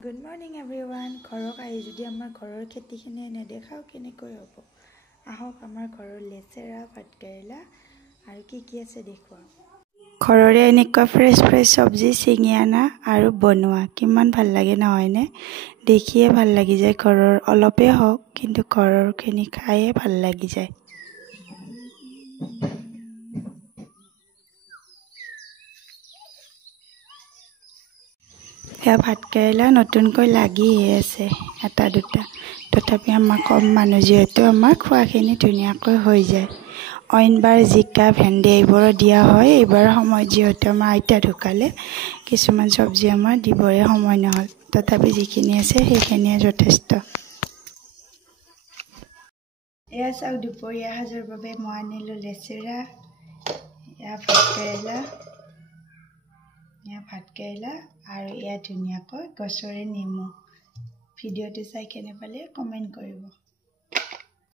Good morning everyone. ঘৰক আহি যদি আমাৰ ঘৰৰ খেতিখিনি নেদেখাও কেনেকৈ হ'ব? আহক আমাৰ ঘৰৰ লেচেৰা, ভাতকেৰেলা আৰু কি আছে দেখুৱা। ঘৰৰে এনেকুৱা ফ্ৰেছ চব্জি ছিঙি আনা আৰু বনোৱা কিমান ভাল লাগে নহয়নে? দেখিয়ে ভাল লাগি যায়। ঘৰৰ অলপেই হওক কিন্তু ঘৰৰখিনি খায়ে ভাল লাগি যায়। এয়া ভাতকেৰেলা নতুনকৈ লাগিয়ে আছে এটা দুটা, তথাপি আমাৰ কম মানুহ যিহেতু আমাৰ খোৱাখিনি ধুনীয়াকৈ হৈ যায়। অইনবাৰ জিকা ভেন্দি এইবোৰো দিয়া হয়, এইবাৰ সময় যিহেতু আমাৰ আইতা ঢুকালে কিছুমান চব্জি আমাৰ দিবৰে সময় নহ'ল, তথাপি যিখিনি আছে সেইখিনিয়ে যথেষ্ট। এয়া চাওক দুপৰীয়া সাজৰ বাবে মই আনিলোঁ লেচেৰা, এয়া ভাতকেৰেলা আৰু এয়া ধুনীয়াকৈ গছৰে নেমু। ভিডিঅ'টো চাই কেনে পালে কমেণ্ট কৰিব।